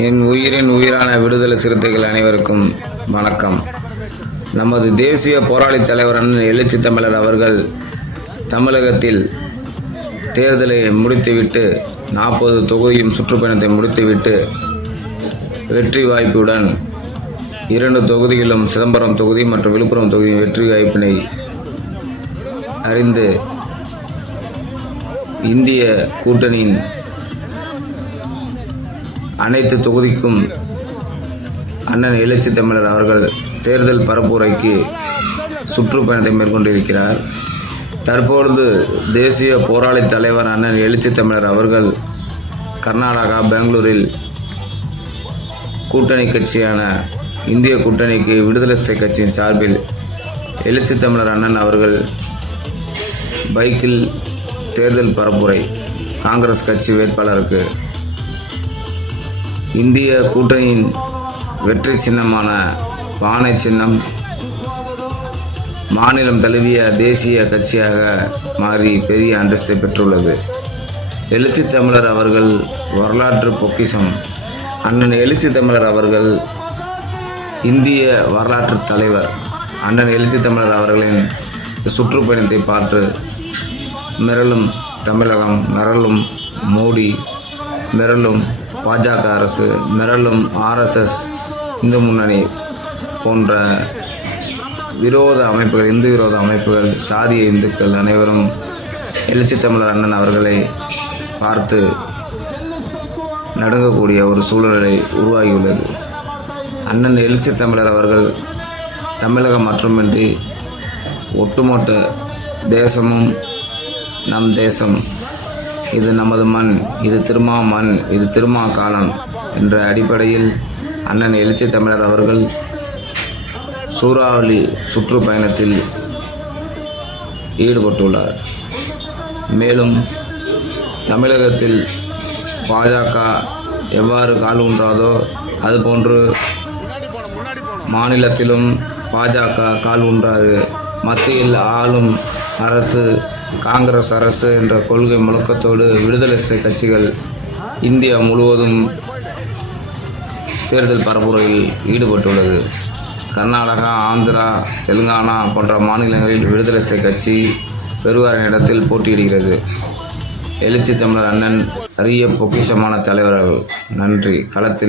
என் உயிரின் உயிரான விடுதலை சிறுத்தைகள் அனைவருக்கும் வணக்கம். நமது தேசிய போராளி தலைவர் அண்ணன் எழுச்சி தமிழர் அவர்கள் தமிழகத்தில் தேர்தலை முடித்துவிட்டு நாற்பது தொகுதியும் சுற்றுப்பயணத்தை முடித்துவிட்டு வெற்றி வாய்ப்புடன் இரண்டு தொகுதிகளும் சிதம்பரம் தொகுதி மற்றும் விழுப்புரம் தொகுதியின் வெற்றி வாய்ப்பினை அறிந்து இந்திய கூட்டணியின் அனைத்து தொகுதிக்கும் அண்ணன் எழுச்சி தமிழர் அவர்கள் தேர்தல் பரப்புரைக்கு சுற்றுப்பயணத்தை மேற்கொண்டிருக்கிறார். தற்பொழுது தேசிய போராளி தலைவர் அண்ணன் எழுச்சி தமிழர் அவர்கள் கர்நாடகா பெங்களூரில் கூட்டணி கட்சியான இந்திய கூட்டணிக்கு விடுதலை சிறுத்தை கட்சியின் சார்பில் எழுச்சி தமிழர் அண்ணன் அவர்கள் பைக்கில் தேர்தல் பரப்புரை. காங்கிரஸ் கட்சி வேட்பாளருக்கு இந்திய கூட்டணியின் வெற்றி சின்னமான பானை சின்னம் மாநிலம் தழுவிய தேசிய கட்சியாக மாறி பெரிய அந்தஸ்தை பெற்றுள்ளது. எழுச்சி தமிழர் அவர்கள் வரலாற்று பொக்கிஷம். அண்ணன் எழுச்சி தமிழர் அவர்கள் இந்திய வரலாற்று தலைவர். அண்ணன் எழுச்சி தமிழர் அவர்களின் சுற்றுப்பயணத்தை பார்த்து மிரளும் தமிழகம் மிரளும் மோடி மிரளும் பாஜக அரசு மிரளும் ஆர்எஸ்எஸ் இந்து முன்னணி போன்ற விரோத அமைப்புகள் இந்து விரோத அமைப்புகள் சாதிய இந்துக்கள் அனைவரும் எழுச்சி தமிழர் அண்ணன் அவர்களை பார்த்து நடுங்கக்கூடிய ஒரு சூழ்நிலை உருவாகியுள்ளது. அண்ணன் எழுச்சி தமிழர் அவர்கள் தமிழகம் மட்டுமின்றி ஒட்டுமொத்த தேசமும் நம் தேசம் இது நமது மண் இது திருமா மண் இது திருமா காலம் என்ற அடிப்படையில் அண்ணன் எழுச்சி தமிழர் அவர்கள் சூறாவளி சுற்றுப்பயணத்தில் ஈடுபட்டுள்ளார். மேலும் தமிழகத்தில் பாஜக எவ்வாறு கால் ஊன்றாதோ அதுபோன்று மாநிலத்திலும் பாஜக கால் ஊன்றாது. மத்தியில் ஆளும் அரசு காங்கிரஸ் அரசு என்ற கொள்கை முழக்கத்தோடு விடுதலை கட்சிகள் இந்தியா முழுவதும் தேர்தல் பரப்புரையில் ஈடுபட்டுள்ளது. கர்நாடகா ஆந்திரா தெலுங்கானா போன்ற மாநிலங்களில் விடுதலை கட்சி பெருவாரின் இடத்தில் போட்டியிடுகிறது. எழுச்சி தமிழர் அண்ணன் அரிய பொக்கிஷமான தலைவர்கள் நன்றி. களத்தில்